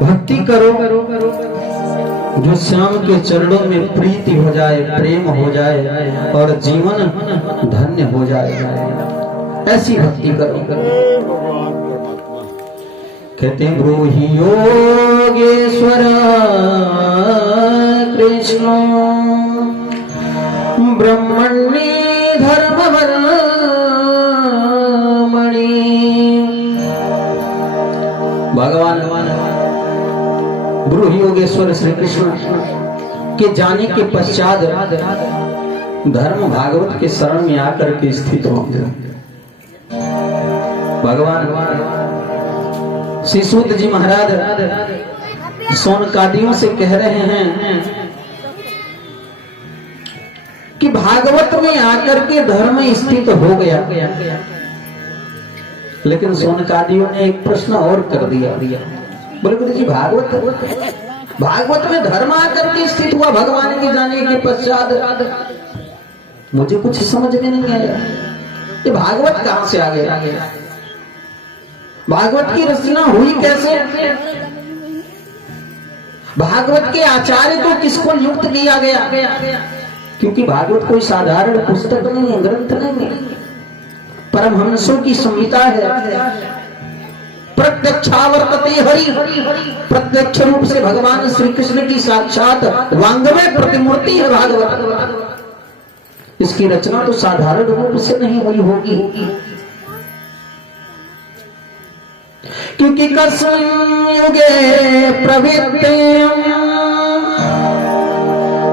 भक्ति करो जो श्याम के चरणों में प्रीति हो जाए, प्रेम हो जाए और जीवन धन्य हो जाए। ऐसी भक्ति करो। कहते ब्रूहि योगेश्वर कृष्ण ब्रह्मण्ये धर्मवर्मणि। भगवान ब्रूहि योगेश्वर श्री कृष्ण के जाने के पश्चात धर्म भागवत के शरण में आकर के स्थित हो गए। भगवान श्री सूत जी महाराज सोनकादियों से कह रहे हैं कि भागवत में आकर के धर्म स्थित हो गया। लेकिन सोनकादियों ने एक प्रश्न और कर दिया। बोले गुरु जी भागवत में धर्म आकर के स्थित हुआ भगवान के जाने के पश्चात, मुझे कुछ समझ में नहीं आया। ये भागवत कहां से आ गया? भागवत की रचना हुई कैसे? भागवत के आचार्य को किसको नियुक्त किया गया? क्योंकि भागवत कोई साधारण पुस्तक नहीं है, ग्रंथ नहीं है, परमहंसों की संहिता है। प्रत्यक्षावर्तते हरि, प्रत्यक्ष रूप से भगवान श्री कृष्ण की साक्षात वांग्मय प्रतिमूर्ति है भागवत। इसकी रचना तो साधारण रूप से नहीं हुई होगी, क्योंकि कस्मिन् युगे प्रवृत्तेयं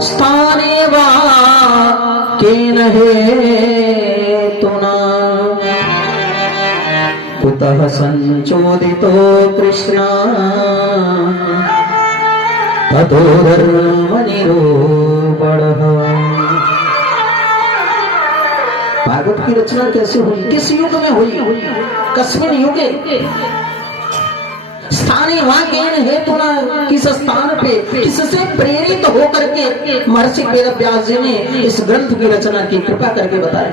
स्थाने वा केन हेतुना कुतः संचोदितो कृष्ण ततो धर्मनिरूपणः। भागवत की रचना कैसे हुई? किस युग में हुई? कस्मिन् युगे, स्थानीय वाक्यन हेतुना, किस स्थान पे, किससे प्रेरित होकर के महर्षि वेद व्यास जी ने इस ग्रंथ की रचना की, कृपा करके बताएं।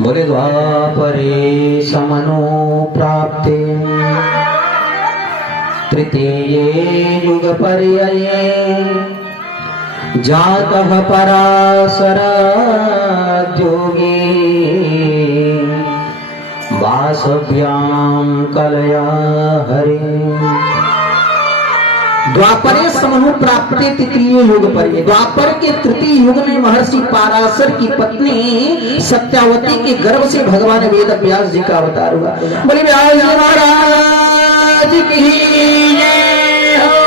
बोले द्वापरे समनो प्राप्ते तृतीये युग पर्यये जातः पराशराद्योगी वासभ्याम कलया हरे। द्वापरे समूह प्राप्ति तृतीय युग पर, द्वापर के तृतीय युग में महर्षि पाराशर की पत्नी सत्यावती के गर्भ से भगवान वेद व्यास जी का अवतार हुआ। बोले व्यास जी महाराज की जय हो।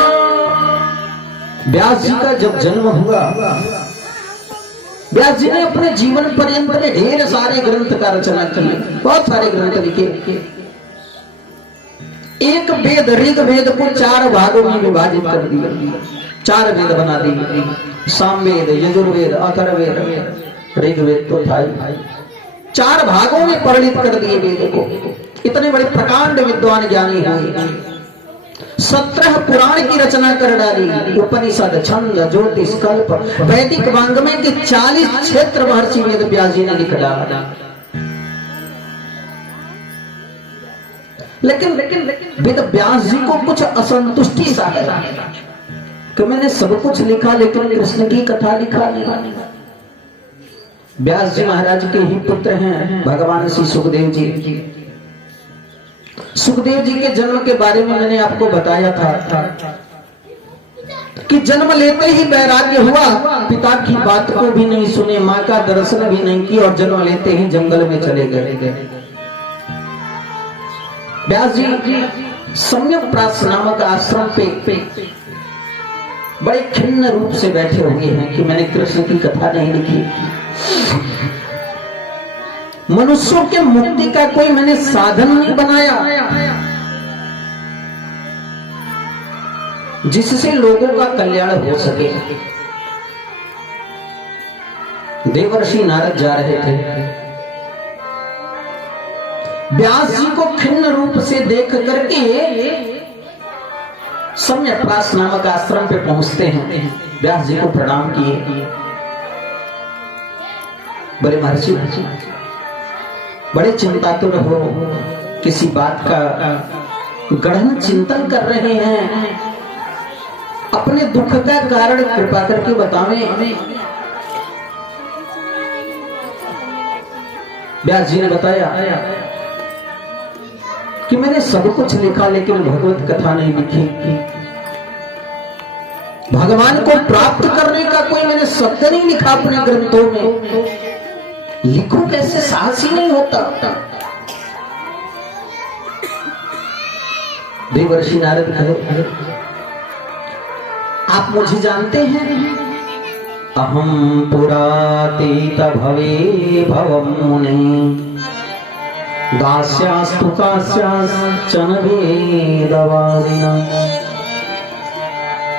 व्यास जी का जब जन्म हुआ, व्यास जी ने अपने जीवन पर्यंत में ढेर सारे ग्रंथ का रचना की, बहुत सारे ग्रंथ लिखे। एक वेद ऋग वेद को 4 भागों में विभाजित कर दिया, 4 वेद बना दिए। सामवेद, यजुर्वेद, अथर्ववेद, ऋग्वेद तो था ही। 4 भागों में परिणित कर दिए वेद को। इतने बड़े प्रकांड विद्वान ज्ञानी हुए। 17 पुराण की रचना कर डाली। उपनिषद, छंद, ज्योतिष, कल्प, वैदिक वांग्मय के 40 क्षेत्र महर्षि वेद व्यास जी ने लिख डाला। लेकिन वेद व्यास जी को कुछ असंतुष्टि सा है कि मैंने सब कुछ लिखा लेकिन कृष्ण की कथा लिखा नहीं। व्यास जी महाराज के ही पुत्र हैं भगवान श्री सुखदेव जी। सुखदेव जी के जन्म के बारे में मैंने आपको बताया था कि जन्म लेते ही वैराग्य हुआ, पिता की बात को भी नहीं सुने, माँ का दर्शन भी नहीं किया और जन्म लेते ही जंगल में चले गए। व्यास जी सम्यक प्रास नामक आश्रम पे बड़े खिन्न रूप से बैठे हुए हैं कि मैंने कृष्ण की कथा नहीं लिखी। मनुष्यों के मुक्ति का कोई मैंने साधन नहीं बनाया जिससे लोगों का कल्याण हो सके। देवर्षि नारद जा रहे थे, व्यास जी को खिन्न रूप से देख करके सम्यक प्रास नामक आश्रम पे पहुंचते हैं। व्यास जी को प्रणाम किए। बोले महर्षि बड़े चिंतातुर हो, किसी बात का गहन चिंतन कर रहे हैं, अपने दुख का कारण कृपा करके बतावें। व्यास जी ने बताया कि मैंने सब कुछ लिखा लेकिन भगवत कथा नहीं लिखी। भगवान को प्राप्त करने का कोई मैंने शब्द नहीं लिखा अपने ग्रंथों में। लिखूं कैसे, साहस ही नहीं होता। देवर्षि नारद कहे, आप मुझे जानते हैं? अहम पुरातीत भवे भवम मुने दास्यास्तु कास्याश्चन वेदवादिना।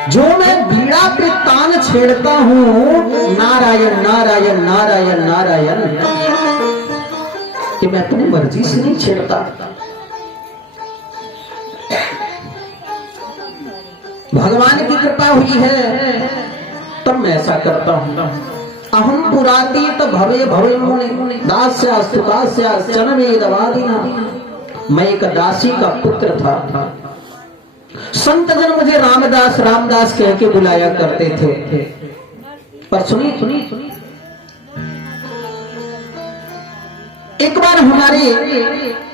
जो मैं बीड़ा पे तान छेड़ता हूं नारायण नारायण नारायण नारायण, कि मैं अपनी मर्जी से नहीं छेड़ता। भगवान की कृपा हुई है तब मैं ऐसा करता हूं। अहम पुरातीत भवे भवे मुने दास्यास्तु कास्याश्चन वेदवादिना। मैं एक दासी का पुत्र था। संत जन मुझे रामदास रामदास कह के बुलाया करते थे। पर सुनी सुनी सुनी, एक बार हमारे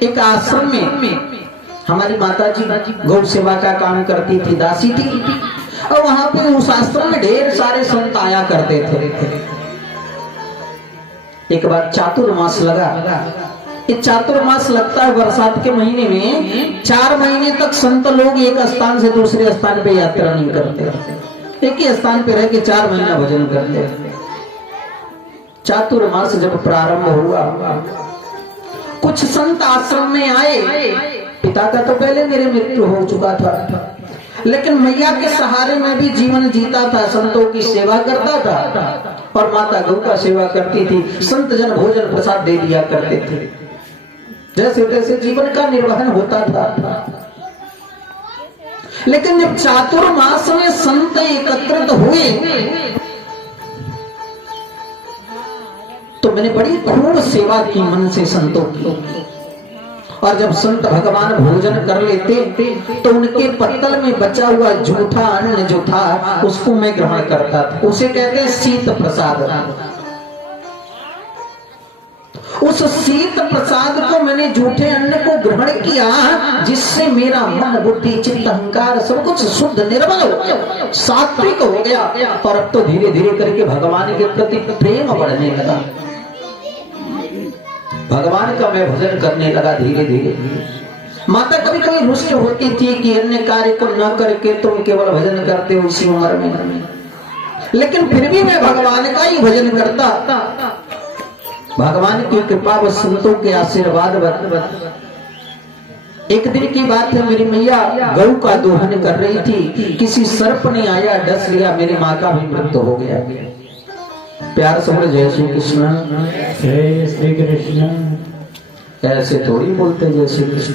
एक आश्रम में हमारी माता जी गौ सेवा का काम करती थी, दासी थी, और वहां पे उस आश्रम में ढेर सारे संत आया करते थे। एक बार चातुर्मास लगा। ये चातुर्मास लगता है बरसात के महीने में। 4 महीने तक संत लोग एक स्थान से दूसरे स्थान पे यात्रा नहीं करते, एक ही स्थान पे रह के 4 महीना भजन करते। चातुर्मास जब प्रारंभ हुआ, कुछ संत आश्रम में आए। पिता का तो पहले मेरे मृत्यु हो चुका था, लेकिन मैया के सहारे में भी जीवन जीता था, संतों की सेवा करता था, और माता गौ का सेवा करती थी। संत जन भोजन प्रसाद दे दिया करते थे, जैसे तैसे जीवन का निर्वहन होता था। लेकिन जब चातुर्मास में संत एकत्रित हुए तो मैंने बड़ी खूब सेवा की मन से संतों की। और जब संत भगवान भोजन कर लेते तो उनके पत्तल में बचा हुआ जूठा अन्न जो था उसको मैं ग्रहण करता था। उसे कहते हैं शीत प्रसाद। उस शीत प्रसाद को मैंने जूठे अन्न को ग्रहण किया, जिससे मेरा मन बुद्धि चित्त अहंकार सब कुछ शुद्ध निर्मल हो गया, सात्विक हो गया। और अब तो धीरे धीरे करके भगवान के प्रति प्रेम बढ़ने लगा, भगवान का मैं भजन करने लगा धीरे धीरे। माता कभी कभी रुष्ट होती थी कि अन्य कार्य को न करके तुम केवल भजन करते हो इसी उम्र में, लेकिन फिर भी मैं भगवान का ही भजन करता। भगवान की कृपा व संतों के आशीर्वाद। एक दिन की बात है, मेरी मैया गौ का दोहन कर रही थी, किसी सर्प ने आया, डस लिया, मेरी माँ का भी मृत्यु हो गया। प्यार से बोले जय श्री कृष्ण, जय श्री कृष्ण। ऐसे थोड़ी बोलते जय श्री कृष्ण।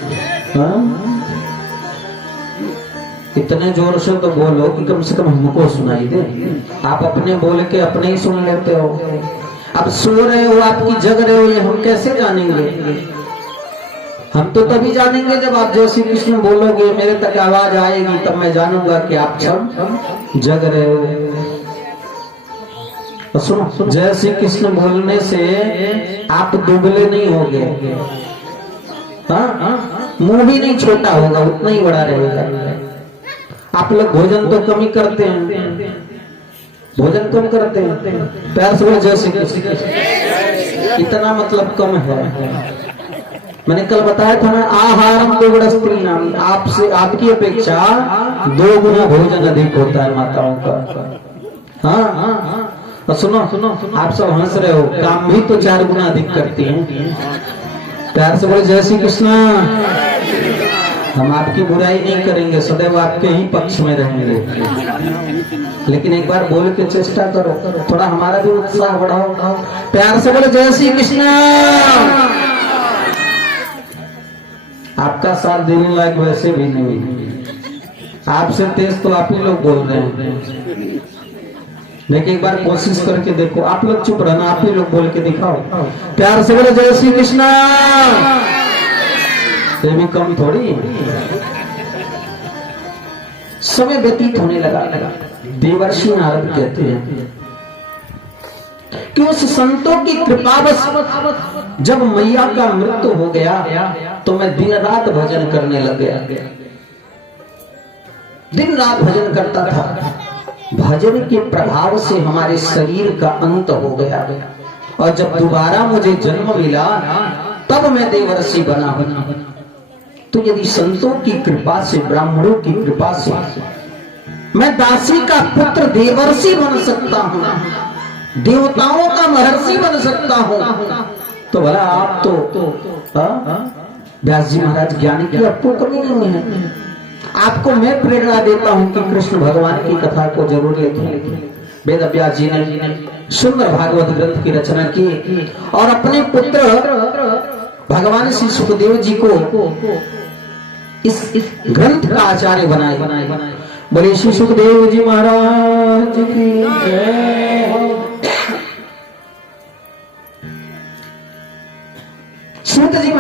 इतने जोर से तो बोलो कि कम से कम हमको सुनाई दे। आप अपने बोल के अपने ही सुन लेते हो। अब सो रहे हो, आपकी जग रहे हो, ये हम कैसे जानेंगे? हम तो तभी जानेंगे जब आप जय श्री कृष्ण बोलोगे, मेरे तक आवाज आएगी, तब मैं जानूंगा कि आप सब जग रहे हो। सुनो, जय श्री कृष्ण बोलने से आप दुबले नहीं होगे, मुंह भी नहीं छोटा होगा, उतना ही बड़ा रहेगा। आप लोग भोजन तो कम ही करते हैं, भोजन कम करते हैं। प्यार से बोलो जय श्री कृष्ण। इतना मतलब कम है। मैंने कल बताया था ना, आहारम दुगुण स्त्री नाम, आपसे आपकी अपेक्षा 2 गुना भोजन अधिक होता है माताओं का। हाँ, तो सुनो सुनो, आप सब हंस रहे हो, काम भी तो 4 गुना अधिक करती हैं। प्यार से बोले जय श्री कृष्ण। हम आपकी बुराई नहीं करेंगे, सदैव आपके ही पक्ष में रहेंगे, लेकिन एक बार बोल के चेष्टा करो, थोड़ा हमारा भी उत्साह बढ़ाओ। प्यार से बोले जय श्री कृष्ण। आपका साथ देने लायक वैसे भी नहीं, आपसे तेज तो आप ही लोग बोल रहे हैं। लेकिन एक बार कोशिश करके देखो, आप लोग चुप रहना, आप ही लोग बोल के दिखाओ। प्यार से बोले जय श्री कृष्ण। ये भी कम थोड़ी। समय व्यतीत होने लगा। देवर्षि नारद कहते हैं कि उस संतों की कृपावश जब मैया का मृत्यु हो गया तो मैं दिन रात भजन करने लग गया। दिन रात भजन करता था। भजन के प्रभाव से हमारे शरीर का अंत हो गया और जब दोबारा मुझे जन्म मिला तब मैं देवर्षि बना। तो यदि संतों की कृपा से, ब्राह्मणों की कृपा से मैं दासी का पुत्र देवर्षि बन सकता हूं, देवताओं का महर्षि बन सकता हूं, तो भला आप तो व्यास जी महाराज ज्ञानी की आपको कमी नहीं है। आपको मैं प्रेरणा देता हूं कि कृष्ण भगवान की कथा को जरूर लिखें। वेद व्यास जी ने सुंदर भागवत ग्रंथ की रचना की और अपने पुत्र भगवान श्री सुखदेव जी को इस ग्रंथ का आचार्य बनाए। बोले श्री सुखदेव जी महाराज की जय हो। सूत जी